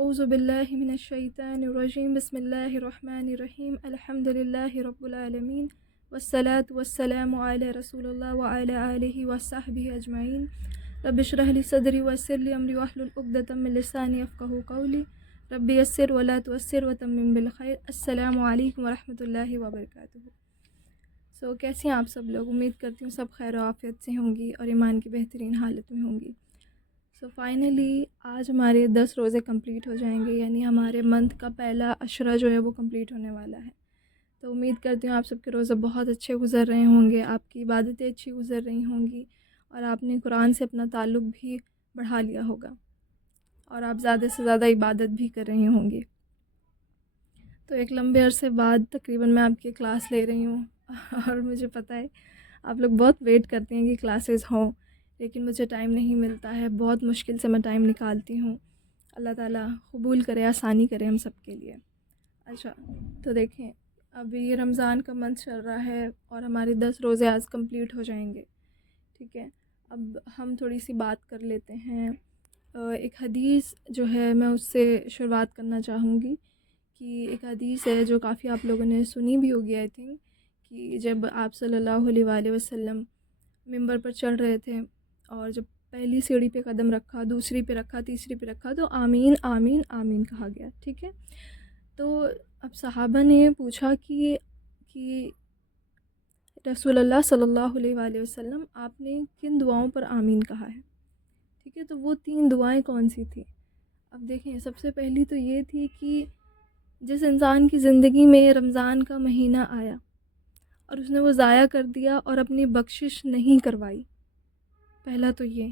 اعوذ باللہ من الشیطان الرجیم بسم اللہ الرحمن الرحیم الحمد للہ رب العالمین والصلاة والسلام علی رسول اللہ وعلی آلہ وصحبہ اجمعین رب اشرح لی صدری ویسر لی امری واحلل عقدۃ من لسانی یفقہوا قولی رب یسر ولا تعسر وتمم بالخیر۔ السلام علیکم ورحمۃ اللہ وبرکاتہ۔ کیسے ہیں آپ سب لوگ؟ امید کرتی ہوں سب خیر و عافیت سے ہوں گی اور ایمان کی بہترین حالت میں ہوں گی۔ فائنلی آج ہمارے 10 روزے کمپلیٹ ہو جائیں گے، یعنی ہمارے منتھ کا پہلا عشرہ جو ہے وہ کمپلیٹ ہونے والا ہے۔ تو امید کرتی ہوں آپ سب کے روزے بہت اچھے گزر رہے ہوں گے، آپ کی عبادتیں اچھی گزر رہی ہوں گی، اور آپ نے قرآن سے اپنا تعلق بھی بڑھا لیا ہوگا، اور آپ زیادہ سے زیادہ عبادت بھی کر رہی ہوں گی۔ تو ایک لمبے عرصے بعد تقریباً میں آپ کی کلاس لے رہی ہوں، اور مجھے پتہ ہے آپ لوگ بہت ویٹ کرتے ہیں کہ کلاسز ہوں، لیکن مجھے ٹائم نہیں ملتا ہے، بہت مشکل سے میں ٹائم نکالتی ہوں۔ اللہ تعالیٰ قبول کرے، آسانی کرے ہم سب کے لیے۔ اچھا، تو دیکھیں ابھی رمضان کا منتھ چل رہا ہے اور ہمارے 10 روزے آج کمپلیٹ ہو جائیں گے، ٹھیک ہے۔ اب ہم تھوڑی سی بات کر لیتے ہیں۔ ایک حدیث جو ہے میں اس سے شروعات کرنا چاہوں گی، کہ ایک حدیث ہے جو کافی آپ لوگوں نے سنی بھی ہوگی آئی تھنک، کہ جب آپ صلی اللہ علیہ وآلہ وسلم ممبر پر چڑھ رہے تھے، اور جب پہلی سیڑھی پہ قدم رکھا، دوسری پہ رکھا، تیسری پہ رکھا، تو آمین آمین آمین کہا گیا، ٹھیک ہے۔ تو اب صحابہ نے پوچھا کہ رسول اللہ صلی اللہ علیہ وآلہ وسلم آپ نے کن دعاؤں پر آمین کہا ہے، ٹھیک ہے۔ تو وہ 3 دعائیں کون سی تھیں؟ اب دیکھیں، سب سے پہلی تو یہ تھی کہ جس انسان کی زندگی میں رمضان کا مہینہ آیا اور اس نے وہ ضائع کر دیا اور اپنی بخشش نہیں کروائی، پہلا تو یہ۔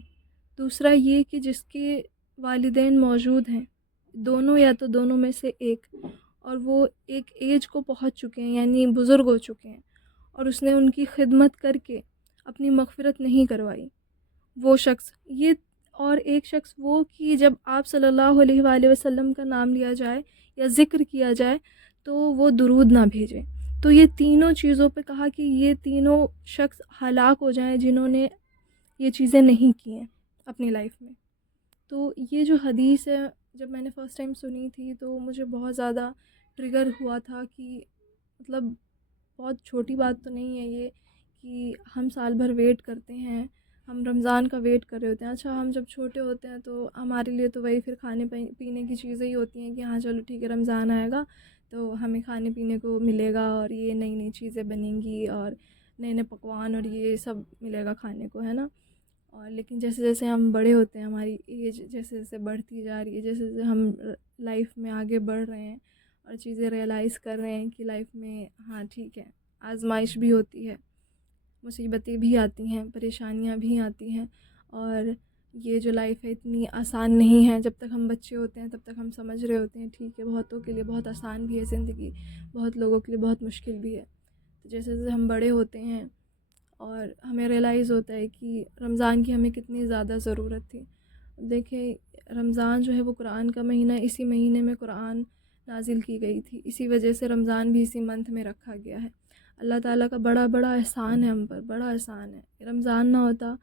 دوسرا یہ کہ جس کے والدین موجود ہیں، دونوں یا تو دونوں میں سے ایک، اور وہ ایک ایج کو پہنچ چکے ہیں، یعنی بزرگ ہو چکے ہیں، اور اس نے ان کی خدمت کر کے اپنی مغفرت نہیں کروائی، وہ شخص یہ۔ اور ایک شخص وہ کہ جب آپ صلی اللہ علیہ وآلہ وسلم کا نام لیا جائے یا ذکر کیا جائے تو وہ درود نہ بھیجے۔ تو یہ تینوں چیزوں پہ کہا کہ یہ تینوں شخص ہلاک ہو جائیں جنہوں نے یہ چیزیں نہیں کی ہیں اپنی لائف میں۔ تو یہ جو حدیث ہے، جب میں نے فرسٹ ٹائم سنی تھی تو مجھے بہت زیادہ ٹریگر ہوا تھا، کہ مطلب بہت چھوٹی بات تو نہیں ہے یہ، کہ ہم سال بھر ویٹ کرتے ہیں، ہم رمضان کا ویٹ کر رہے ہوتے ہیں۔ اچھا، ہم جب چھوٹے ہوتے ہیں تو ہمارے لیے تو وہی پھر کھانے پینے کی چیزیں ہی ہوتی ہیں، کہ ہاں چلو ٹھیک ہے، رمضان آئے گا تو ہمیں کھانے پینے کو ملے گا، اور یہ نئی نئی چیزیں بنیں گی، اور نئے نئے پکوان، اور یہ سب ملے گا کھانے کو، ہے نا۔ اور لیکن جیسے جیسے ہم بڑے ہوتے ہیں، ہماری ایج جیسے جیسے بڑھتی جا رہی ہے، جیسے جیسے ہم لائف میں آگے بڑھ رہے ہیں اور چیزیں ریئلائز کر رہے ہیں کہ لائف میں ہاں ٹھیک ہے، آزمائش بھی ہوتی ہے، مصیبتیں بھی آتی ہیں، پریشانیاں بھی آتی ہیں، اور یہ جو لائف ہے اتنی آسان نہیں ہے۔ جب تک ہم بچے ہوتے ہیں تب تک ہم سمجھ رہے ہوتے ہیں ٹھیک ہے، بہتوں کے لیے بہت آسان بھی ہے زندگی، بہت لوگوں کے لیے بہت مشکل بھی ہے۔ تو جیسے جیسے ہم بڑے ہوتے ہیں اور ہمیں ریئلائز ہوتا ہے کہ رمضان کی ہمیں کتنی زیادہ ضرورت تھی۔ دیکھیں، رمضان جو ہے وہ قرآن کا مہینہ، اسی مہینے میں قرآن نازل کی گئی تھی، اسی وجہ سے رمضان بھی اسی منتھ میں رکھا گیا ہے۔ اللہ تعالیٰ کا بڑا بڑا احسان ہے ہم پر، بڑا احسان ہے۔ رمضان نہ ہوتا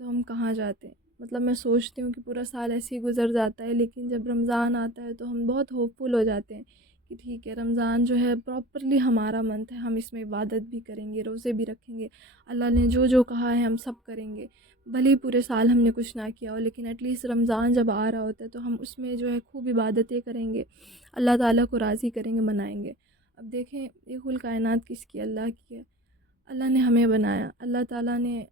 تو ہم کہاں جاتے؟ مطلب میں سوچتی ہوں کہ پورا سال ایسے ہی گزر جاتا ہے، لیکن جب رمضان آتا ہے تو ہم بہت ہوپ فل ہو جاتے ہیں کہ ٹھیک ہے، رمضان جو ہے پراپرلی ہمارا منتھ ہے، ہم اس میں عبادت بھی کریں گے، روزے بھی رکھیں گے، اللہ نے جو جو کہا ہے ہم سب کریں گے۔ بھلے ہی پورے سال ہم نے کچھ نہ کیا ہو، لیکن ایٹ لیسٹ رمضان جب آ رہا ہوتا ہے تو ہم اس میں جو ہے خوب عبادتیں کریں گے، اللہ تعالیٰ کو راضی کریں گے، منائیں گے۔ اب دیکھیں، یہ کل کائنات کس کی؟ اللہ کی ہے۔ اللہ نے ہمیں بنایا، اللہ تعالیٰ نے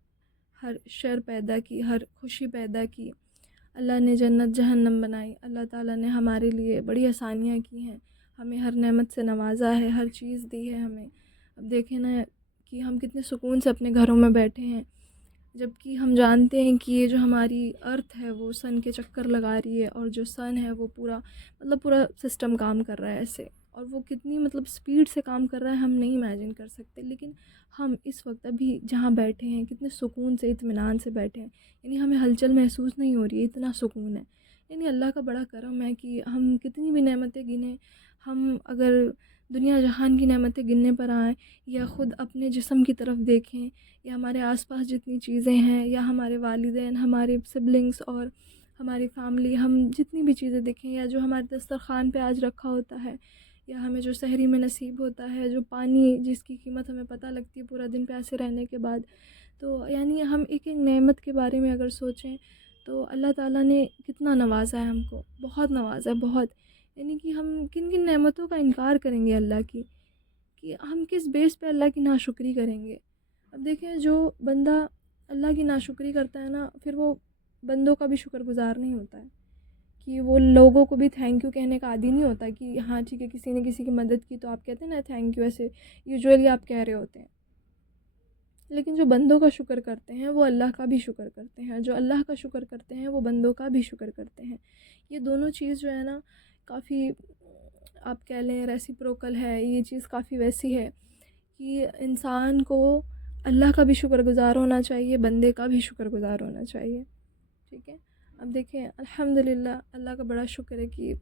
ہر شر پیدا کی، ہر خوشی پیدا کی، اللہ نے جنت جہنم بنائی، اللہ تعالیٰ نے ہمارے لیے بڑی آسانیاں کی ہیں، ہمیں ہر نعمت سے نوازا ہے، ہر چیز دی ہے ہمیں۔ اب دیکھیں نا کہ ہم کتنے سکون سے اپنے گھروں میں بیٹھے ہیں، جبکہ ہم جانتے ہیں کہ یہ جو ہماری ارتھ ہے وہ سن کے چکر لگا رہی ہے، اور جو سن ہے وہ پورا سسٹم کام کر رہا ہے ایسے، اور وہ کتنی سپیڈ سے کام کر رہا ہے ہم نہیں امیجن کر سکتے۔ لیکن ہم اس وقت ابھی جہاں بیٹھے ہیں کتنے سکون سے، اطمینان سے بیٹھے ہیں، یعنی ہمیں ہلچل محسوس نہیں ہو رہی ہے، اتنا سکون ہے۔ یعنی اللہ کا بڑا کرم ہے کہ ہم کتنی بھی نعمتیں گنیں، ہم اگر دنیا جہان کی نعمتیں گننے پر آئیں، یا خود اپنے جسم کی طرف دیکھیں، یا ہمارے آس پاس جتنی چیزیں ہیں، یا ہمارے والدین، ہمارے سبلنگس اور ہماری فیملی، ہم جتنی بھی چیزیں دیکھیں، یا جو ہمارے دسترخوان پہ آج رکھا ہوتا ہے، یا ہمیں جو سحری میں نصیب ہوتا ہے، جو پانی جس کی قیمت ہمیں پتہ لگتی ہے پورا دن پیاسے رہنے کے بعد، تو یعنی ہم ایک ایک نعمت کے بارے میں اگر سوچیں تو اللہ تعالیٰ نے کتنا نوازا ہے ہم کو، بہت نوازا ہے، بہت. یعنی کہ ہم کن کن نعمتوں کا انکار کریں گے اللہ کی، کہ ہم کس بیس پہ اللہ کی ناشکری کریں گے. اب دیکھیں جو بندہ اللہ کی ناشکری کرتا ہے نا، پھر وہ بندوں کا بھی شکر گزار نہیں ہوتا ہے، کہ وہ لوگوں کو بھی تھینک یو کہنے کا عادی نہیں ہوتا کہ ہاں ٹھیک ہے کسی نے کسی کی مدد کی تو آپ کہتے ہیں نا تھینک یو، ایسے یوزولی آپ کہہ رہے ہوتے ہیں. لیکن جو بندوں کا شکر کرتے ہیں وہ اللہ کا بھی شکر کرتے ہیں، جو اللہ کا شکر کرتے ہیں وہ بندوں کا بھی شکر کرتے ہیں. یہ دونوں چیز جو ہے نا کافی آپ کہہ لیں ریسیپروکل ہے. یہ چیز کافی ویسی ہے کہ انسان کو اللہ کا بھی شکر گزار ہونا چاہیے، بندے کا بھی شکر گزار ہونا چاہیے. ٹھیک ہے. اب دیکھیں الحمدللہ اللہ کا بڑا شکر ہے کہ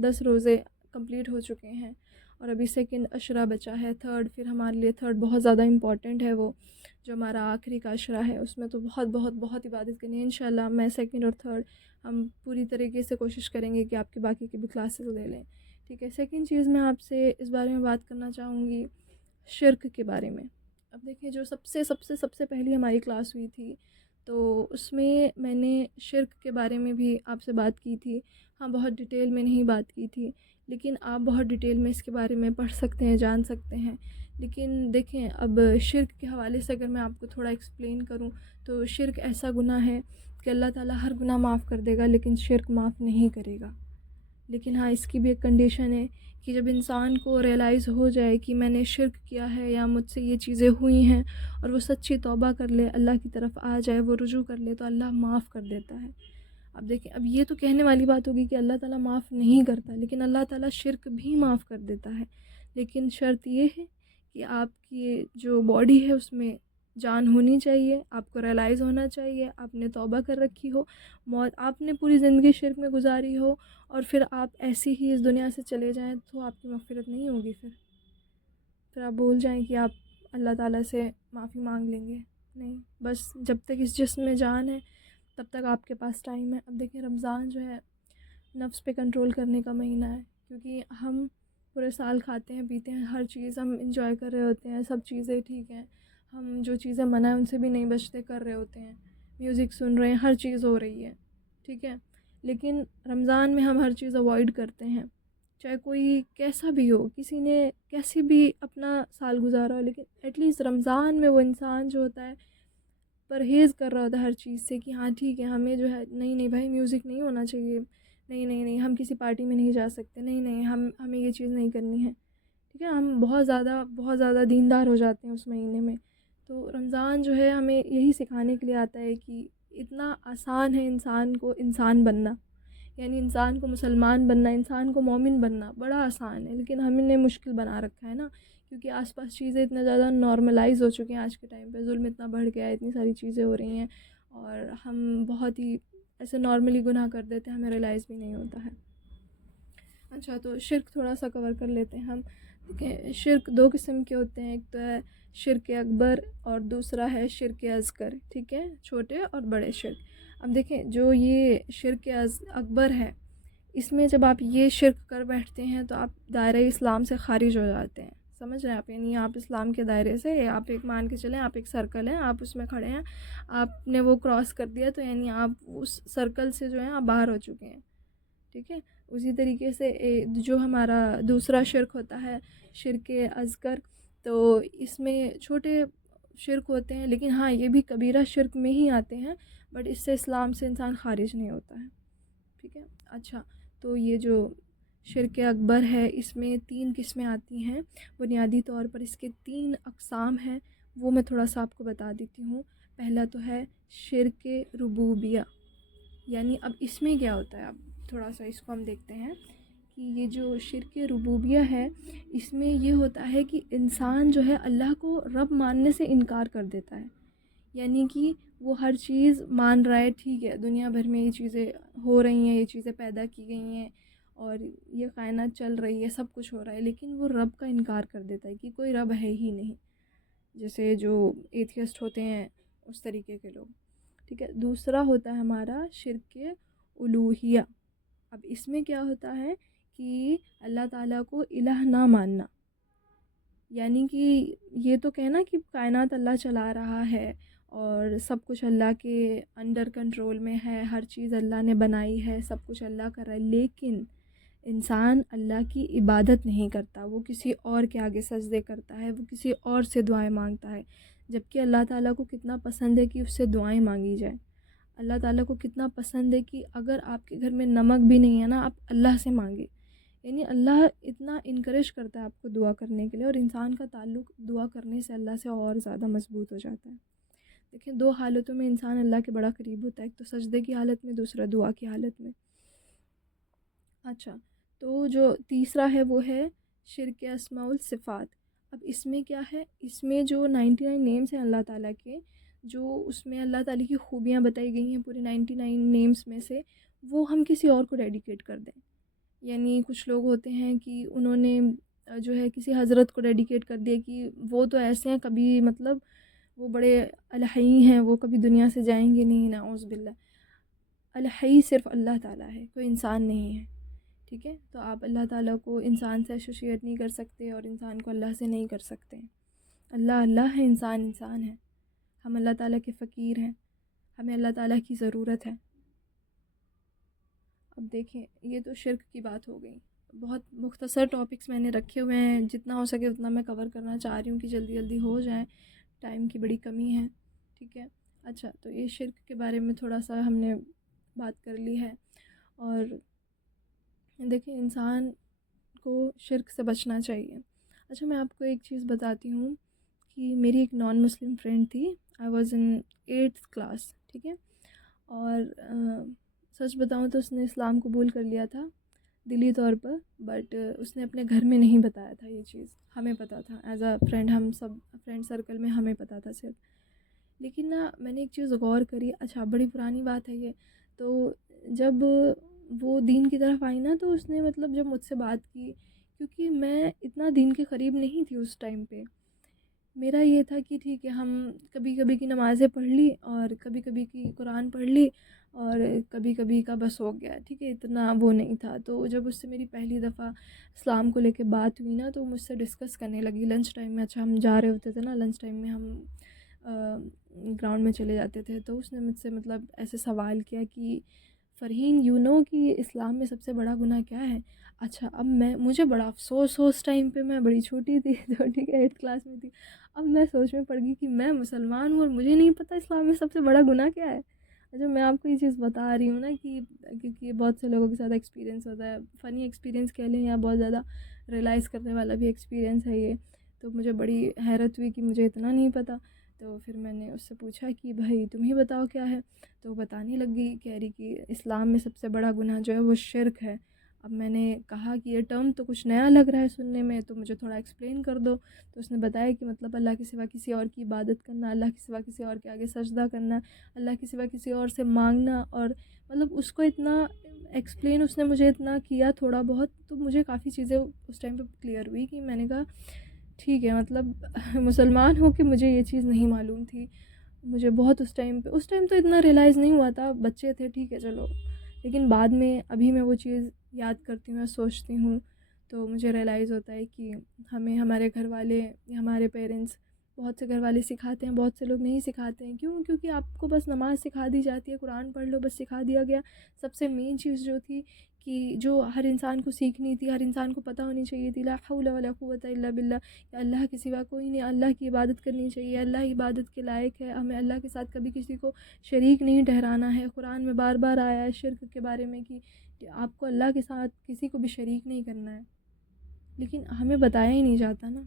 10 روزے کمپلیٹ ہو چکے ہیں، اور ابھی سیکنڈ عشرہ بچا ہے. تھرڈ پھر ہمارے لیے تھرڈ بہت زیادہ امپورٹنٹ ہے، وہ جو ہمارا آخری کا عشرہ ہے اس میں تو بہت بہت بہت عبادت کرنی ہے. انشاءاللہ میں سیکنڈ اور تھرڈ ہم پوری طریقے سے کوشش کریں گے کہ آپ کے باقی کی بھی کلاسز لے لیں. ٹھیک ہے. سیکنڈ چیز میں آپ سے اس بارے میں بات کرنا چاہوں گی، شرک کے بارے میں. اب دیکھیں جو سب سے پہلی ہماری کلاس ہوئی تھی تو اس میں میں نے شرک کے بارے میں بھی آپ سے بات کی تھی. ہاں بہت ڈیٹیل میں نہیں بات کی تھی، لیکن آپ بہت ڈیٹیل میں اس کے بارے میں پڑھ سکتے ہیں، جان سکتے ہیں. لیکن دیکھیں اب شرک کے حوالے سے اگر میں آپ کو تھوڑا ایکسپلین کروں تو شرک ایسا گناہ ہے کہ اللہ تعالیٰ ہر گناہ معاف کر دے گا لیکن شرک معاف نہیں کرے گا. لیکن ہاں اس کی بھی ایک کنڈیشن ہے کہ جب انسان کو ریئلائز ہو جائے کہ میں نے شرک کیا ہے یا مجھ سے یہ چیزیں ہوئی ہیں، اور وہ سچی توبہ کر لے، اللہ کی طرف آ جائے، وہ رجوع کر لے، تو اللہ معاف کر دیتا ہے. اب دیکھیں اب یہ تو کہنے والی بات ہوگی کہ اللہ تعالیٰ معاف نہیں کرتا، لیکن اللہ تعالیٰ شرک بھی معاف کر دیتا ہے. لیکن شرط یہ ہے کہ آپ کی جو باڈی ہے اس میں جان ہونی چاہیے، آپ کو ریئلائز ہونا چاہیے، آپ نے توبہ کر رکھی ہو، موت آپ نے پوری زندگی شرک میں گزاری ہو، اور پھر آپ ایسی ہی اس دنیا سے چلے جائیں تو آپ کی مغفرت نہیں ہوگی. پھر آپ بھول جائیں کہ آپ اللہ تعالیٰ سے معافی مانگ لیں گے. نہیں، بس جب تک اس جسم میں جان ہے تب تک آپ کے پاس ٹائم ہے. اب دیکھیں رمضان جو ہے نفس پہ کنٹرول کرنے کا مہینہ ہے، کیونکہ ہم پورے سال کھاتے ہیں پیتے ہیں، ہر چیز ہم انجوائے کر رہے ہوتے ہیں، سب چیزیں ٹھیک ہیں، ہم جو چیزیں منع ہیں ان سے بھی نہیں بچتے کر رہے ہوتے ہیں، میوزک سن رہے ہیں، ہر چیز ہو رہی ہے. ٹھیک ہے. لیکن رمضان میں ہم ہر چیز اوائڈ کرتے ہیں، چاہے کوئی کیسا بھی ہو، کسی نے کیسی بھی اپنا سال گزارا ہو، لیکن ایٹ لیسٹ رمضان میں وہ انسان جو ہوتا ہے پرہیز کر رہا ہوتا ہے ہر چیز سے، کہ ہاں ٹھیک ہے ہمیں جو ہے نہیں بھائی میوزک نہیں ہونا چاہیے، نہیں ہم کسی پارٹی میں نہیں جا سکتے، نہیں ہمیں یہ چیز نہیں کرنی ہے. ٹھیک ہے. ہم بہت زیادہ دیندار ہو جاتے ہیں اس مہینے میں. تو رمضان جو ہے ہمیں یہی سکھانے کے لیے آتا ہے کہ اتنا آسان ہے انسان کو انسان بننا، یعنی انسان کو مسلمان بننا، انسان کو مومن بننا بڑا آسان ہے، لیکن ہم نے مشکل بنا رکھا ہے نا، کیونکہ آس پاس چیزیں اتنا زیادہ نارملائز ہو چکی ہیں آج کے ٹائم پہ، ظلم اتنا بڑھ گیا ہے، اتنی ساری چیزیں ہو رہی ہیں، اور ہم بہت ہی ایسے نارملی گناہ کر دیتے ہیں، ہمیں ریئلائز بھی نہیں ہوتا ہے. اچھا تو شرک تھوڑا سا کور کر لیتے ہیں ہم. دیکھیں شرک 2 قسم کے ہوتے ہیں، ایک تو ہے شرک اکبر اور دوسرا ہے شرک اصغر. ٹھیک ہے. چھوٹے اور بڑے شرک. اب دیکھیں جو یہ شرک اکبر ہے، اس میں جب آپ یہ شرک کر بیٹھتے ہیں تو آپ دائرہ اسلام سے خارج ہو جاتے ہیں. سمجھ رہے ہیں آپ؟ یعنی آپ اسلام کے دائرے سے، آپ ایک مان کے چلیں آپ ایک سرکل ہیں، آپ اس میں کھڑے ہیں، آپ نے وہ کراس کر دیا تو یعنی آپ اس سرکل سے جو ہیں آپ باہر ہو چکے ہیں. ٹھیک ہے. اسی طریقے سے جو ہمارا دوسرا شرک ہوتا ہے شرک اصغر، تو اس میں چھوٹے شرک ہوتے ہیں، لیکن ہاں یہ بھی کبیرہ شرک میں ہی آتے ہیں، بٹ اس سے اسلام سے انسان خارج نہیں ہوتا ہے. ٹھیک ہے. اچھا تو یہ جو شرک اکبر ہے اس میں 3 قسمیں آتی ہیں بنیادی طور پر. اس کے 3 اقسام ہیں، وہ میں تھوڑا سا آپ کو بتا دیتی ہوں. پہلا تو ہے شرک ربوبیہ، یعنی اب اس میں کیا ہوتا ہے، اب تھوڑا سا اس کو ہم دیکھتے ہیں کہ یہ جو شرک ربوبیہ ہے اس میں یہ ہوتا ہے کہ انسان جو ہے اللہ کو رب ماننے سے انکار کر دیتا ہے. یعنی کہ وہ ہر چیز مان رہا ہے، ٹھیک ہے دنیا بھر میں یہ چیزیں ہو رہی ہیں، یہ چیزیں پیدا کی گئی ہیں اور یہ کائنات چل رہی ہے، سب کچھ ہو رہا ہے، لیکن وہ رب کا انکار کر دیتا ہے کہ کوئی رب ہے ہی نہیں، جیسے جو ایتھیسٹ ہوتے ہیں اس طریقے کے لوگ. ٹھیک ہے. دوسرا ہوتا ہے ہمارا شرک الوہیہ. اب اس میں کیا ہوتا ہے کہ اللہ تعالیٰ کو الہ نہ ماننا، یعنی کہ یہ تو کہنا کہ کائنات اللہ چلا رہا ہے اور سب کچھ اللہ کے انڈر کنٹرول میں ہے، ہر چیز اللہ نے بنائی ہے، سب کچھ اللہ کر رہا ہے، لیکن انسان اللہ کی عبادت نہیں کرتا، وہ کسی اور کے آگے سجدے کرتا ہے، وہ کسی اور سے دعائیں مانگتا ہے، جبکہ اللہ تعالیٰ کو کتنا پسند ہے کہ اس سے دعائیں مانگی جائیں. اللہ تعالیٰ کو کتنا پسند ہے کہ اگر آپ کے گھر میں نمک بھی نہیں ہے نا، آپ اللہ سے مانگیں. یعنی اللہ اتنا انکریج کرتا ہے آپ کو دعا کرنے کے لیے، اور انسان کا تعلق دعا کرنے سے اللہ سے اور زیادہ مضبوط ہو جاتا ہے. دیکھیں 2 حالتوں میں انسان اللہ کے بڑا قریب ہوتا ہے، ایک تو سجدے کی حالت میں، دوسرا دعا کی حالت میں. اچھا، تو جو تیسرا ہے وہ ہے شرک اسماء الصفات. اب اس میں کیا ہے، اس میں جو 99 نیمز ہیں اللہ تعالیٰ کے، جو اس میں اللہ تعالیٰ کی خوبیاں بتائی گئی ہیں پورے 99 نیمز میں سے، وہ ہم کسی اور کو ڈیڈیکیٹ کر دیں. یعنی کچھ لوگ ہوتے ہیں کہ انہوں نے جو ہے کسی حضرت کو ڈیڈیکیٹ کر دیا کہ وہ تو ایسے ہیں، کبھی مطلب وہ بڑے الحی ہیں، وہ کبھی دنیا سے جائیں گے نہیں، نعوذ باللہ. الحی صرف اللہ تعالیٰ ہے، کوئی انسان نہیں ہے. ٹھیک ہے، تو آپ اللہ تعالیٰ کو انسان سے ایسوشیٹ نہیں کر سکتے اور انسان کو اللہ سے نہیں کر سکتے. اللہ اللہ ہے، انسان انسان ہے. ہم اللہ تعالیٰ کے فقیر ہیں، ہمیں اللہ تعالیٰ کی ضرورت ہے. اب دیکھیں یہ تو شرک کی بات ہو گئی. بہت مختصر ٹاپکس میں نے رکھے ہوئے ہیں، جتنا ہو سکے اتنا میں کور کرنا چاہ رہی ہوں کہ جلدی جلدی ہو جائیں، ٹائم کی بڑی کمی ہے. ٹھیک ہے، اچھا تو یہ شرک کے بارے میں تھوڑا سا ہم نے بات کر لی ہے. اور دیکھیں انسان کو شرک سے بچنا چاہیے. اچھا میں آپ کو ایک چیز بتاتی ہوں کہ میری ایک نان مسلم فرینڈ تھی. I was in 8th class. ٹھیک ہے، اور سچ بتاؤں تو اس نے اسلام قبول کر لیا تھا دلی طور پر، بٹ اس نے اپنے گھر میں نہیں بتایا تھا. یہ چیز ہمیں پتہ تھا ایز اے فرینڈ، ہم سب فرینڈ سرکل میں ہمیں پتہ تھا صرف. لیکن نا میں نے ایک چیز غور کری، اچھا بڑی پرانی بات ہے یہ، تو جب وہ دین کی طرف آئی نا، تو اس نے مطلب جب مجھ سے بات کی، کیونکہ میں اتنا دین کے قریب نہیں تھی اس ٹائم پہ. میرا یہ تھا کہ ٹھیک ہے ہم کبھی کبھی کی نمازیں پڑھ لی اور کبھی کبھی کی قرآن پڑھ لی اور کبھی کبھی کا بس ہو گیا. ٹھیک ہے، اتنا وہ نہیں تھا. تو جب اس سے میری پہلی دفعہ اسلام کو لے کے بات ہوئی نا، تو مجھ سے ڈسکس کرنے لگی لنچ ٹائم میں. اچھا ہم جا رہے ہوتے تھے نا لنچ ٹائم میں، ہم گراؤنڈ میں چلے جاتے تھے، تو اس نے مجھ سے مطلب ایسے سوال کیا کہ فرحین یو نو کہ اسلام میں سب سے بڑا گناہ کیا ہے. اچھا اب مجھے بڑا افسوس ہو، اس ٹائم پہ میں بڑی چھوٹی تھی تو ٹھیک ہے 8th کلاس میں تھی. اب میں سوچ میں پڑ گئی کہ میں مسلمان ہوں اور مجھے نہیں پتہ اسلام میں سب سے بڑا گناہ کیا ہے. اچھا میں آپ کو یہ چیز بتا رہی ہوں نا کہ کیونکہ بہت سے لوگوں کے ساتھ ایکسپیرینس ہوتا ہے، فنی ایکسپیرینس کہہ لیں یا بہت زیادہ ریئلائز کرنے والا بھی ایکسپیرینس ہے یہ. تو مجھے بڑی حیرت ہوئی کہ مجھے اتنا نہیں پتہ. تو پھر میں نے اس سے پوچھا کہ بھائی تم ہی بتاؤ کیا ہے. تو وہ بتانے لگ گئی، کہہ رہی کہ اسلام میں سب سے بڑا گناہ جو ہے وہ شرک ہے. اب میں نے کہا کہ یہ ٹرم تو کچھ نیا لگ رہا ہے سننے میں، تو مجھے تھوڑا ایکسپلین کر دو. تو اس نے بتایا کہ مطلب اللہ کے سوا کسی اور کی عبادت کرنا، اللہ کے سوا کسی اور کے آگے سجدہ کرنا، اللہ کے سوا کسی اور سے مانگنا. اور مطلب اس کو اتنا ایکسپلین اس نے مجھے اتنا کیا تھوڑا بہت، تو مجھے کافی چیزیں اس ٹائم پہ کلیئر ہوئی کہ میں نے کہا ٹھیک ہے مطلب مسلمان ہو کہ مجھے یہ چیز نہیں معلوم تھی. مجھے بہت اس ٹائم تو اتنا ریئلائز نہیں ہوا تھا، بچے تھے ٹھیک ہے چلو، لیکن بعد میں ابھی میں وہ چیز یاد کرتی ہوں، سوچتی ہوں تو مجھے ریئلائز ہوتا ہے کہ ہمیں ہمارے گھر والے یا ہمارے پیرنٹس، بہت سے گھر والے سکھاتے ہیں، بہت سے لوگ نہیں سکھاتے ہیں. کیونکہ آپ کو بس نماز سکھا دی جاتی ہے، قرآن پڑھ لو بس سکھا دیا گیا. سب سے مین چیز جو تھی کہ جو ہر انسان کو سیکھنی تھی، ہر انسان کو پتہ ہونی چاہیے تھی، لا حول ولا قوت الا باللہ، کہ اللہ کے سوا کوئی نہیں، اللہ کی عبادت کرنی چاہیے، اللہ عبادت کے لائق ہے، ہمیں اللہ کے ساتھ کبھی کسی کو شریک نہیں ٹھہرانا ہے. قرآن میں بار بار آیا ہے شرک کے بارے میں کہ آپ کو اللہ کے ساتھ کسی کو بھی شریک نہیں کرنا ہے، لیکن ہمیں بتایا ہی نہیں جاتا نا،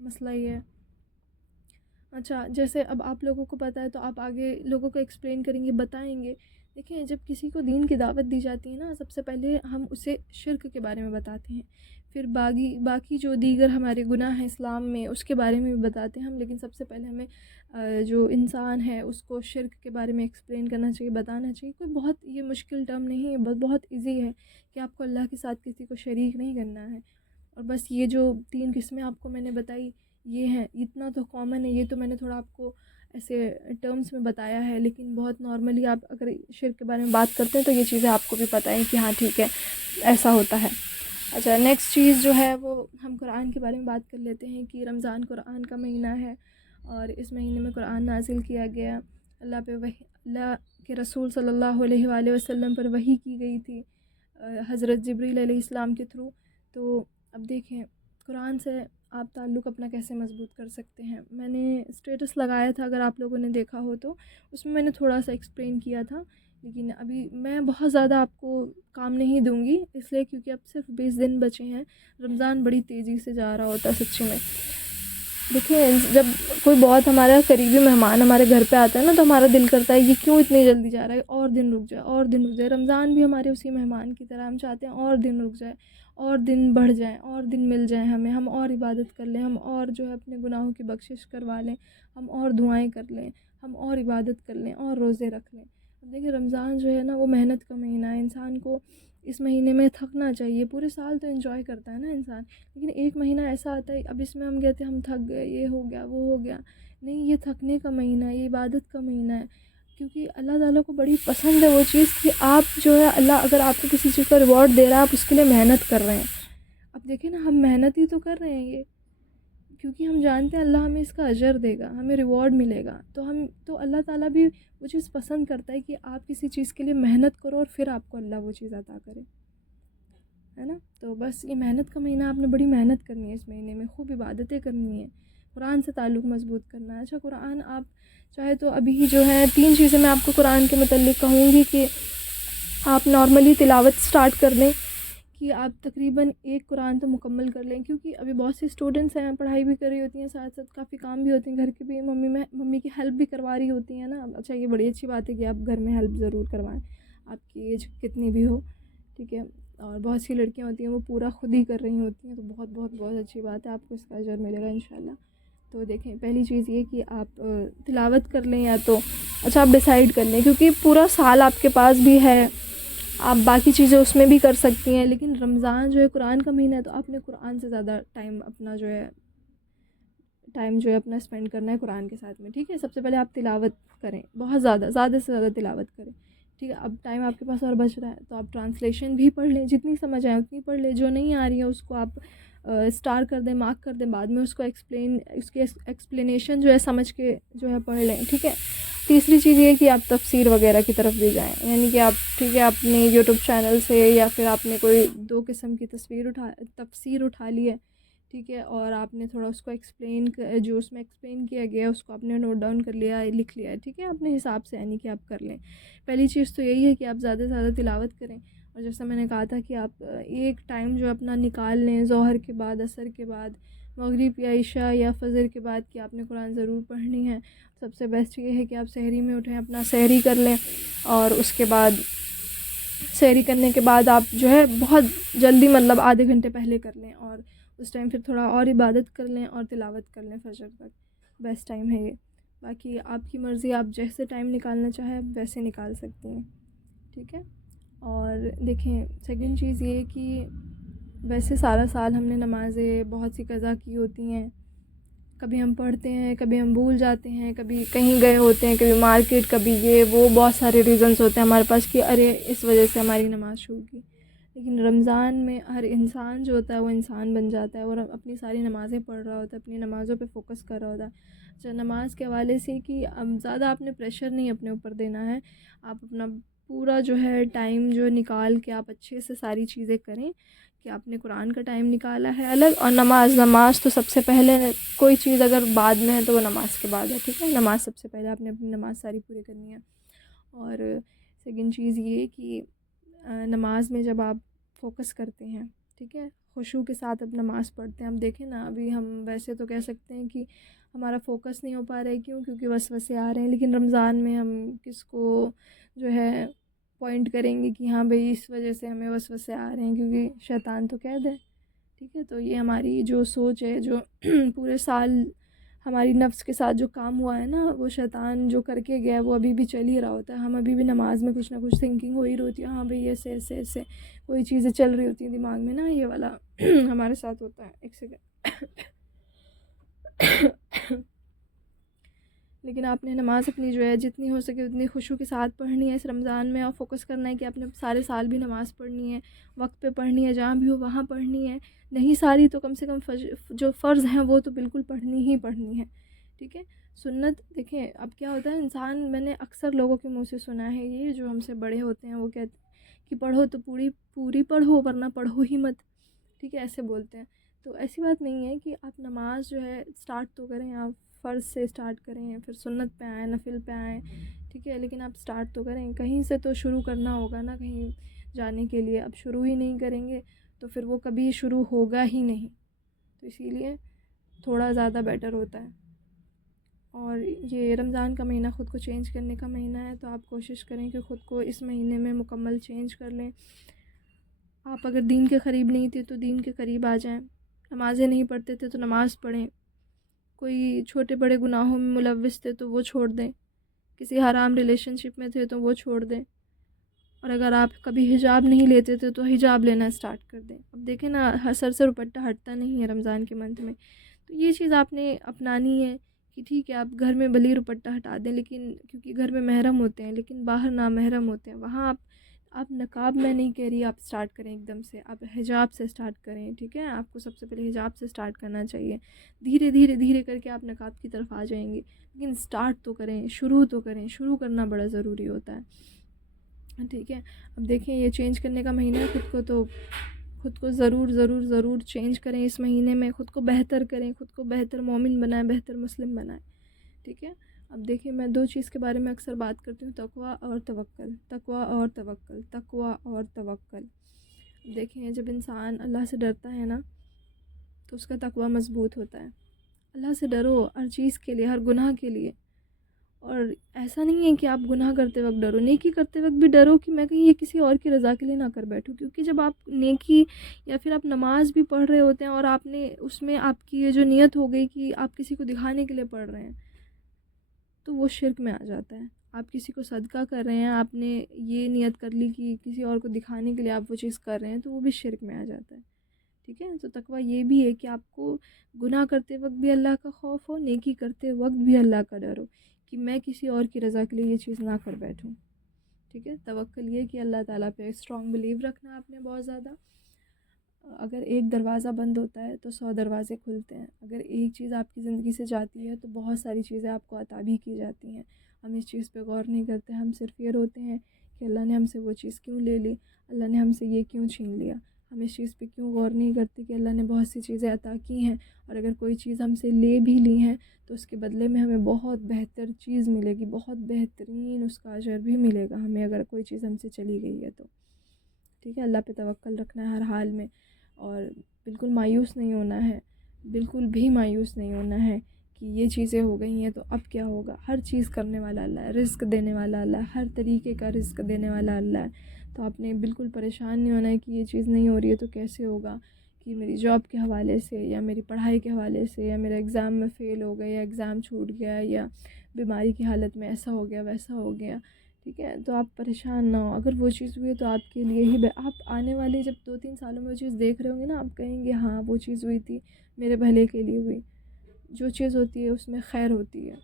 مسئلہ یہ ہے. اچھا جیسے اب آپ لوگوں کو پتہ ہے تو آپ آگے لوگوں کو ایکسپلین کریں گے، بتائیں گے. دیکھیں جب کسی کو دین کی دعوت دی جاتی ہے نا، سب سے پہلے ہم اسے شرک کے بارے میں بتاتے ہیں، پھر باقی جو دیگر ہمارے گناہ ہیں اسلام میں اس کے بارے میں بھی بتاتے ہیں ہم. لیکن سب سے پہلے ہمیں جو انسان ہے اس کو شرک کے بارے میں ایکسپلین کرنا چاہیے، بتانا چاہیے. کوئی بہت یہ مشکل ٹرم نہیں ہے، بہت ایزی ہے کہ آپ کو اللہ کے ساتھ کسی کو شریک نہیں کرنا ہے. اور بس یہ جو 3 قسمیں آپ کو میں نے بتائی یہ ہیں، اتنا تو کامن ہے. یہ تو میں نے تھوڑا آپ کو ایسے ٹرمز میں بتایا ہے، لیکن بہت نارملی آپ اگر شرک کے بارے میں بات کرتے ہیں تو یہ چیزیں آپ کو بھی پتہ ہیں کہ ہاں ٹھیک ہے ایسا ہوتا ہے۔ اچھا، نیکسٹ چیز جو ہے وہ ہم قرآن کے بارے میں بات کر لیتے ہیں کہ رمضان قرآن کا مہینہ ہے، اور اس مہینے میں قرآن نازل کیا گیا، اللہ کے رسول صلی اللہ علیہ وآلہ وسلم پر وحی کی گئی تھی حضرت جبریل علیہ السلام کے تھرو۔ تو اب دیکھیں قرآن سے آپ تعلق اپنا کیسے مضبوط کر سکتے ہیں۔ میں نے اسٹیٹس لگایا تھا، اگر آپ لوگوں نے دیکھا ہو تو اس میں نے تھوڑا سا ایکسپلین کیا تھا، لیکن ابھی میں بہت زیادہ آپ کو کام نہیں دوں گی، اس لیے کیونکہ اب صرف 20 دن بچے ہیں، رمضان بڑی تیزی سے جا رہا ہوتا ہے سچی میں۔ دیکھیں جب کوئی بہت ہمارا قریبی مہمان ہمارے گھر پہ آتا ہے نا، تو ہمارا دل کرتا ہے یہ کیوں اتنی جلدی جا رہا ہے، اور دن رک جائے، اور دن رک جائے۔ رمضان بھی ہمارے اسی مہمان کی طرح، ہم چاہتے ہیں اور دن رک جائے، اور دن بڑھ جائیں، اور دن مل جائیں ہمیں، ہم اور عبادت کر لیں، ہم اور جو ہے اپنے گناہوں کی بخشش کروا لیں، ہم اور دعائیں کر لیں، ہم اور عبادت کر لیں، اور روزے رکھ لیں۔ اب دیکھیں رمضان جو ہے نا وہ محنت کا مہینہ ہے، انسان کو اس مہینے میں تھکنا چاہیے۔ پورے سال تو انجوائے کرتا ہے نا انسان، لیکن ایک مہینہ ایسا آتا ہے اب اس میں ہم کہتے ہیں ہم تھک گئے، یہ ہو گیا وہ ہو گیا، نہیں، یہ تھکنے کا مہینہ ہے، یہ عبادت کا مہینہ ہے، کیونکہ اللہ تعالیٰ کو بڑی پسند ہے وہ چیز کہ آپ جو ہے اللہ اگر آپ کو کسی چیز کا ریوارڈ دے رہا ہے آپ اس کے لیے محنت کر رہے ہیں۔ اب دیکھیں نا ہم محنت ہی تو کر رہے ہیں یہ، کیونکہ ہم جانتے ہیں اللہ ہمیں اس کا اجر دے گا، ہمیں ریوارڈ ملے گا، تو اللہ تعالیٰ بھی وہ چیز پسند کرتا ہے کہ آپ کسی چیز کے لیے محنت کرو اور پھر آپ کو اللہ وہ چیز عطا کرے، ہے نا۔ تو بس یہ محنت کا مہینہ، آپ نے بڑی محنت کرنی ہے اس مہینے میں، خوب عبادتیں کرنی ہیں، قرآن سے تعلق مضبوط کرنا ہے۔ اچھا قرآن آپ چاہے تو ابھی جو ہے 3 چیزیں میں آپ کو قرآن کے متعلق کہوں گی کہ آپ نارملی تلاوت سٹارٹ کر دیں، کہ آپ تقریباً ایک قرآن تو مکمل کر لیں، کیونکہ ابھی بہت سی اسٹوڈنٹس ہیں پڑھائی بھی کر رہی ہوتی ہیں، ساتھ ساتھ کافی کام بھی ہوتے ہیں گھر کے بھی، ممی کی ہیلپ بھی کروا رہی ہوتی ہیں نا۔ اچھا یہ بڑی اچھی بات ہے کہ آپ گھر میں ہیلپ ضرور کروائیں، آپ کی ایج کتنی بھی ہو، ٹھیک ہے۔ اور بہت سی لڑکیاں ہوتی ہیں وہ پورا خود ہی کر رہی ہوتی ہیں، تو بہت بہت بہت اچھی بات ہے، آپ کو اس کا اجر ملے گا انشاءاللہ۔ تو دیکھیں پہلی چیز یہ کہ آپ تلاوت کر لیں، یا تو اچھا آپ ڈیسائیڈ کر لیں، کیونکہ پورا سال آپ کے پاس بھی ہے، آپ باقی چیزیں اس میں بھی کر سکتی ہیں، لیکن رمضان جو ہے قرآن کا مہینہ ہے، تو آپ نے قرآن سے زیادہ ٹائم جو ہے اپنا اسپینڈ کرنا ہے قرآن کے ساتھ میں، ٹھیک ہے۔ سب سے پہلے آپ تلاوت کریں، بہت زیادہ سے زیادہ تلاوت کریں، ٹھیک ہے۔ اب ٹائم آپ کے پاس اور بچ رہا ہے تو آپ ٹرانسلیشن بھی پڑھ لیں، جتنی سمجھ آئے اتنی پڑھ لیں، جو نہیں آ رہی ہے اس کو آپ اسٹار کر دیں، مارک کر دیں، بعد میں اس کی ایکسپلینیشن جو ہے سمجھ کے جو ہے پڑھ لیں، ٹھیک ہے۔ تیسری چیز یہ کہ آپ تفسیر وغیرہ کی طرف بھی جائیں، یعنی کہ آپ ٹھیک ہے اپنے یوٹیوب چینل سے یا پھر آپ نے کوئی 2 قسم کی تفسیر اٹھا لی ہے، ٹھیک ہے، اور آپ نے تھوڑا اس کو جو اس میں ایکسپلین کیا گیا اس کو آپ نے نوٹ ڈاؤن کر لیا ہے، لکھ لیا ہے، ٹھیک ہے، اپنے حساب سے یعنی کہ آپ کر لیں۔ پہلی چیز تو یہی ہے کہ آپ زیادہ سے زیادہ تلاوت کریں، اور جیسا میں نے کہا تھا کہ آپ ایک ٹائم جو اپنا نکال لیں ظہر کے بعد، عصر کے بعد، مغرب یا عشاء یا فجر کے بعد، کہ آپ نے قرآن ضرور پڑھنی ہے۔ سب سے بیسٹ یہ ہے کہ آپ سحری میں اٹھیں، اپنا سحری کر لیں، اور اس کے بعد سحری کرنے کے بعد آپ جو ہے بہت جلدی مطلب آدھے گھنٹے پہلے کر لیں، اور اس ٹائم پھر تھوڑا اور عبادت کر لیں اور تلاوت کر لیں فجر تک، بیسٹ ٹائم ہے یہ۔ باقی آپ کی مرضی، آپ جیسے ٹائم نکالنا چاہیں آپ ویسے نکال سکتی ہیں، ٹھیک ہے۔ اور دیکھیں سیکنڈ چیز یہ کہ ویسے سارا سال ہم نے نمازیں بہت سی قضا کی ہوتی ہیں، کبھی ہم پڑھتے ہیں، کبھی ہم بھول جاتے ہیں، کبھی کہیں گئے ہوتے ہیں، کبھی مارکیٹ، کبھی یہ وہ، بہت سارے ریزنز ہوتے ہیں ہمارے پاس کہ ارے اس وجہ سے ہماری نماز چھوٹ گئی۔ لیکن رمضان میں ہر انسان جو ہوتا ہے وہ انسان بن جاتا ہے، اور اپنی ساری نمازیں پڑھ رہا ہوتا ہے، اپنی نمازوں پہ فوکس کر رہا ہوتا ہے۔ اچھا نماز کے حوالے سے کہ اب زیادہ آپ نے پریشر نہیں اپنے اوپر دینا ہے، آپ اپنا پورا جو ہے ٹائم جو نکال کے آپ اچھے سے ساری چیزیں کریں، کہ آپ نے قرآن کا ٹائم نکالا ہے الگ، اور نماز تو سب سے پہلے، کوئی چیز اگر بعد میں ہے تو وہ نماز کے بعد ہے، ٹھیک ہے۔ نماز سب سے پہلے آپ نے اپنی نماز ساری پوری کرنی ہے۔ اور سیکنڈ چیز یہ کہ نماز میں جب آپ فوکس کرتے ہیں، ٹھیک ہے، خشوع کے ساتھ اب نماز پڑھتے ہیں، اب دیکھیں نا ابھی ہم ویسے تو کہہ سکتے ہیں کہ ہمارا فوکس نہیں ہو پا رہا ہے، کیونکہ وسوسے آ رہے ہیں، لیکن رمضان میں ہم کس کو جو ہے پوائنٹ کریں گے کہ ہاں بھئی اس وجہ سے ہمیں وسوسے آ رہے ہیں، کیونکہ شیطان تو قید ہے، ٹھیک ہے۔ تو یہ ہماری جو سوچ ہے، جو پورے سال ہماری نفس کے ساتھ جو کام ہوا ہے نا، وہ شیطان جو کر کے گیا ہے وہ ابھی بھی چل ہی رہا ہوتا ہے، ہم ابھی بھی نماز میں کچھ نہ کچھ تھنکنگ ہو ہی رہی ہوتی ہے، ہاں بھئی ایسے ایسے ایسے کوئی چیزیں چل رہی ہوتی ہیں دماغ میں نا، یہ والا ہمارے ساتھ ہوتا ہے۔ ایک سیکنڈ لیکن آپ نے نماز اپنی جو ہے جتنی ہو سکے اتنی خشوع کے ساتھ پڑھنی ہے اس رمضان میں، اور فوکس کرنا ہے کہ آپ نے سارے سال بھی نماز پڑھنی ہے، وقت پہ پڑھنی ہے، جہاں بھی ہو وہاں پڑھنی ہے، نہیں ساری تو کم سے کم جو فرض ہیں وہ تو بالکل پڑھنی ہی پڑھنی ہے، ٹھیک ہے۔ سنت دیکھیں اب کیا ہوتا ہے انسان، میں نے اکثر لوگوں کے منہ سے سنا ہے یہ جو ہم سے بڑے ہوتے ہیں، وہ کہتے ہیں کہ پڑھو تو پوری پڑھو ورنہ پڑھو ہی مت، ٹھیک ہے، ایسے بولتے ہیں۔ تو ایسی بات نہیں ہے کہ آپ نماز جو ہے اسٹارٹ تو کریں، آپ فرض سے اسٹارٹ کریں، پھر سنت پہ آئیں، نفل پہ آئیں، ٹھیک ہے، لیکن آپ اسٹارٹ تو کریں، کہیں سے تو شروع کرنا ہوگا نا کہیں جانے کے لیے۔ اب شروع ہی نہیں کریں گے تو پھر وہ کبھی شروع ہوگا ہی نہیں، تو اسی لیے تھوڑا زیادہ بیٹر ہوتا ہے۔ اور یہ رمضان کا مہینہ خود کو چینج کرنے کا مہینہ ہے، تو آپ کوشش کریں کہ خود کو اس مہینے میں مکمل چینج کر لیں۔ آپ اگر دین کے قریب نہیں تھے تو دین کے قریب آ جائیں، نمازیں نہیں پڑھتے تھے تو نماز پڑھیں، کوئی چھوٹے بڑے گناہوں میں ملوث تھے تو وہ چھوڑ دیں، کسی حرام ریلیشن شپ میں تھے تو وہ چھوڑ دیں، اور اگر آپ کبھی حجاب نہیں لیتے تھے تو حجاب لینا اسٹارٹ کر دیں۔ اب دیکھیں نا، سر سے دوپٹہ ہٹتا نہیں ہے رمضان کے منتھ میں، تو یہ چیز آپ نے اپنانی ہے کہ ٹھیک ہے آپ گھر میں بلی دوپٹہ ہٹا دیں، لیکن کیونکہ گھر میں محرم ہوتے ہیں لیکن باہر نامحرم ہوتے ہیں، وہاں آپ نقاب میں نہیں کہہ رہی آپ اسٹارٹ کریں ایک دم سے، آپ حجاب سے اسٹارٹ کریں، ٹھیک ہے، آپ کو سب سے پہلے حجاب سے اسٹارٹ کرنا چاہیے، دھیرے دھیرے دھیرے کر کے آپ نقاب کی طرف آ جائیں گے، لیکن اسٹارٹ تو کریں، شروع تو کریں، شروع کرنا بڑا ضروری ہوتا ہے، ٹھیک ہے۔ اب دیکھیں یہ چینج کرنے کا مہینہ ہے، خود کو ضرور ضرور ضرور چینج کریں اس مہینے میں، خود کو بہتر کریں، خود کو بہتر مومن بنائیں، بہتر مسلم بنائیں، ٹھیک ہے۔ اب دیکھیں میں دو چیز کے بارے میں اکثر بات کرتی ہوں، تقویٰ اور توکل، تقویٰ اور توکل، تقویٰ اور توکل۔ دیکھیں جب انسان اللہ سے ڈرتا ہے نا تو اس کا تقویٰ مضبوط ہوتا ہے۔ اللہ سے ڈرو ہر چیز کے لیے، ہر گناہ کے لیے، اور ایسا نہیں ہے کہ آپ گناہ کرتے وقت ڈرو، نیکی کرتے وقت بھی ڈرو کہ میں کہیں یہ کسی اور کی رضا کے لیے نہ کر بیٹھوں، کیونکہ جب آپ نیکی یا پھر آپ نماز بھی پڑھ رہے ہوتے ہیں اور آپ نے اس میں آپ کی یہ جو نیت ہو گئی کہ آپ کسی کو دکھانے کے لیے پڑھ رہے ہیں تو وہ شرک میں آ جاتا ہے۔ آپ کسی کو صدقہ کر رہے ہیں، آپ نے یہ نیت کر لی کہ کسی اور کو دکھانے کے لیے آپ وہ چیز کر رہے ہیں تو وہ بھی شرک میں آ جاتا ہے، ٹھیک ہے۔ تو تقویٰ یہ بھی ہے کہ آپ کو گناہ کرتے وقت بھی اللہ کا خوف ہو، نیکی کرتے وقت بھی اللہ کا ڈر ہو کہ میں کسی اور کی رضا کے لیے یہ چیز نہ کر بیٹھوں، ٹھیک ہے۔ توکل یہ کہ اللہ تعالیٰ پہ اسٹرانگ بلیو رکھنا ہے آپ نے بہت زیادہ۔ اگر ایک دروازہ بند ہوتا ہے تو 100 دروازے کھلتے ہیں، اگر ایک چیز آپ کی زندگی سے جاتی ہے تو بہت ساری چیزیں آپ کو عطا بھی کی جاتی ہیں۔ ہم اس چیز پہ غور نہیں کرتے، ہم صرف یہ روتے ہیں کہ اللہ نے ہم سے وہ چیز کیوں لے لی، اللہ نے ہم سے یہ کیوں چھین لیا۔ ہم اس چیز پہ کیوں غور نہیں کرتے کہ اللہ نے بہت سی چیزیں عطا کی ہیں، اور اگر کوئی چیز ہم سے لے بھی لی ہیں تو اس کے بدلے میں ہمیں بہت بہتر چیز ملے گی، بہت بہترین اس کا اجر بھی ملے گا ہمیں اگر کوئی چیز ہم سے چلی گئی ہے تو، ٹھیک ہے۔ اللہ پہ توکل رکھنا ہے ہر حال میں، اور بالکل مایوس نہیں ہونا ہے، بالکل بھی مایوس نہیں ہونا ہے کہ یہ چیزیں ہو گئی ہیں تو اب کیا ہوگا۔ ہر چیز کرنے والا اللہ ہے، رزق دینے والا اللہ ہے، ہر طریقے کا رزق دینے والا اللہ ہے، تو آپ نے بالکل پریشان نہیں ہونا ہے کہ یہ چیز نہیں ہو رہی ہے تو کیسے ہوگا، کہ میری جاب کے حوالے سے یا میری پڑھائی کے حوالے سے یا میرا ایگزام میں فیل ہو گیا یا ایگزام چھوٹ گیا یا بیماری کی حالت میں ایسا ہو گیا ویسا ہو گیا، ٹھیک ہے۔ تو آپ پریشان نہ ہو، اگر وہ چیز ہوئی ہے تو آپ کے لیے ہی آپ آنے والے جب 2-3 سالوں میں وہ چیز دیکھ رہے ہوں گے نا، آپ کہیں گے ہاں وہ چیز ہوئی تھی میرے بھلے کے لیے ہوئی، جو چیز ہوتی ہے اس میں خیر ہوتی ہے،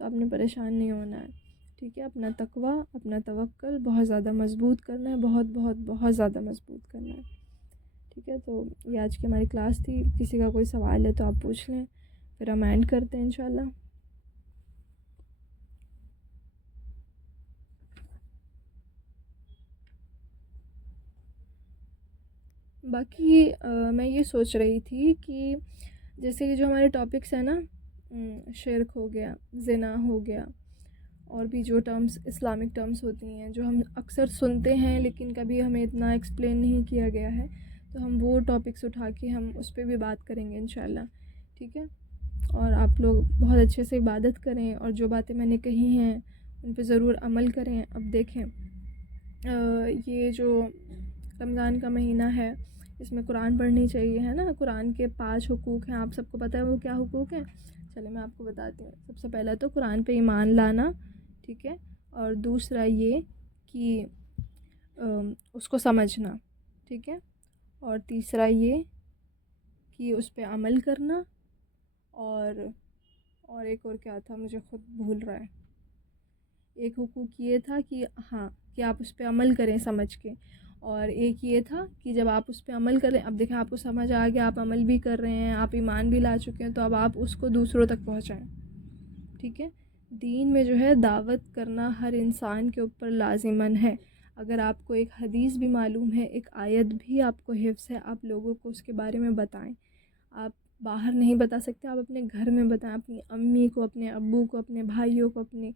تو آپ نے پریشان نہیں ہونا ہے، ٹھیک ہے۔ اپنا تقویٰ، اپنا توکل بہت زیادہ مضبوط کرنا ہے، بہت بہت بہت زیادہ مضبوط کرنا ہے، ٹھیک ہے۔ تو یہ آج کی ہماری کلاس تھی، کسی کا کوئی سوال ہے تو آپ پوچھ لیں، پھر ہم اینڈ کرتے ہیں انشاءاللہ۔ باقی میں یہ سوچ رہی تھی کہ جیسے کہ جو ہمارے ٹاپکس ہیں نا، شرک ہو گیا، زنا ہو گیا، اور بھی جو ٹرمز اسلامک ٹرمز ہوتی ہیں جو ہم اکثر سنتے ہیں لیکن کبھی ہمیں اتنا ایکسپلین نہیں کیا گیا ہے، تو ہم وہ ٹاپکس اٹھا کے ہم اس پہ بھی بات کریں گے انشاءاللہ، ٹھیک ہے۔ اور آپ لوگ بہت اچھے سے عبادت کریں، اور جو باتیں میں نے کہی ہیں ان پہ ضرور عمل کریں۔ اب دیکھیں یہ جو رمضان کا مہینہ ہے اس میں قرآن پڑھنی چاہیے، ہے نا۔ قرآن کے 5 حقوق ہیں، آپ سب کو پتہ ہے وہ کیا حقوق ہیں؟ چلیں میں آپ کو بتاتی ہوں۔ سب سے پہلا تو قرآن پہ ایمان لانا، ٹھیک ہے، اور دوسرا یہ کہ اس کو سمجھنا، ٹھیک ہے، اور تیسرا یہ کہ اس پہ عمل کرنا، اور ایک اور کیا تھا مجھے خود بھول رہا ہے. ایک حقوق یہ تھا کہ ہاں کہ آپ اس پہ عمل کریں سمجھ کے, اور ایک یہ تھا کہ جب آپ اس پہ عمل کریں, اب دیکھیں آپ کو سمجھ آ گیا, آپ عمل بھی کر رہے ہیں, آپ ایمان بھی لا چکے ہیں, تو اب آپ اس کو دوسروں تک پہنچائیں. ٹھیک ہے, دین میں جو ہے دعوت کرنا ہر انسان کے اوپر لازماً ہے. اگر آپ کو ایک حدیث بھی معلوم ہے, ایک آیت بھی آپ کو حفظ ہے, آپ لوگوں کو اس کے بارے میں بتائیں. آپ باہر نہیں بتا سکتے, آپ اپنے گھر میں بتائیں, اپنی امی کو, اپنے ابو کو, اپنے بھائیوں کو, اپنی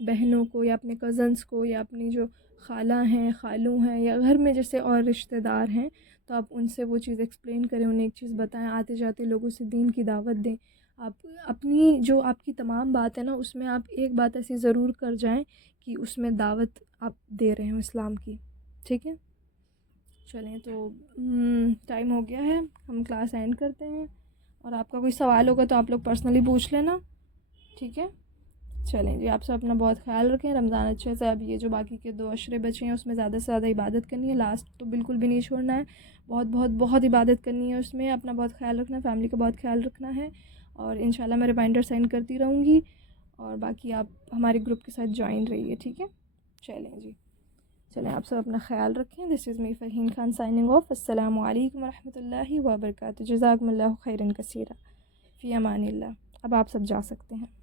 بہنوں کو, یا اپنے کزنس کو, یا اپنی جو خالہ ہیں, خالو ہیں, یا گھر میں جیسے اور رشتہ دار ہیں, تو آپ ان سے وہ چیز ایکسپلین کریں, انہیں ایک چیز بتائیں, آتے جاتے لوگوں سے دین کی دعوت دیں. آپ اپنی جو آپ کی تمام بات ہے نا, اس میں آپ ایک بات ایسی ضرور کر جائیں کہ اس میں دعوت آپ دے رہے ہوں اسلام کی. ٹھیک ہے, چلیں تو ٹائم ہو گیا ہے, ہم کلاس اینڈ کرتے ہیں. اور آپ کا کوئی سوال ہوگا تو آپ لوگ پرسنلی پوچھ لینا. ٹھیک ہے, چلیں جی, آپ سب اپنا بہت خیال رکھیں. رمضان اچھے سے, اب یہ جو باقی کے 2 عشرے بچے ہیں اس میں زیادہ سے زیادہ عبادت کرنی ہے, لاسٹ تو بالکل بھی نہیں چھوڑنا ہے, بہت بہت بہت عبادت کرنی ہے اس میں. اپنا بہت خیال رکھنا ہے, فیملی کا بہت خیال رکھنا ہے, اور انشاءاللہ میں ریمائنڈر سینڈ کرتی رہوں گی. اور باقی آپ ہمارے گروپ کے ساتھ جوائن رہیے. ٹھیک ہے, چلیں جی, چلیں آپ سب اپنا خیال رکھیں. دس از می فرحین خان سائننگ آف. السلام علیکم ورحمۃ اللہ وبرکاتہ. جزاکم اللہ خیرا کثیرا. فی امان اللہ. اب آپ سب جا سکتے ہیں.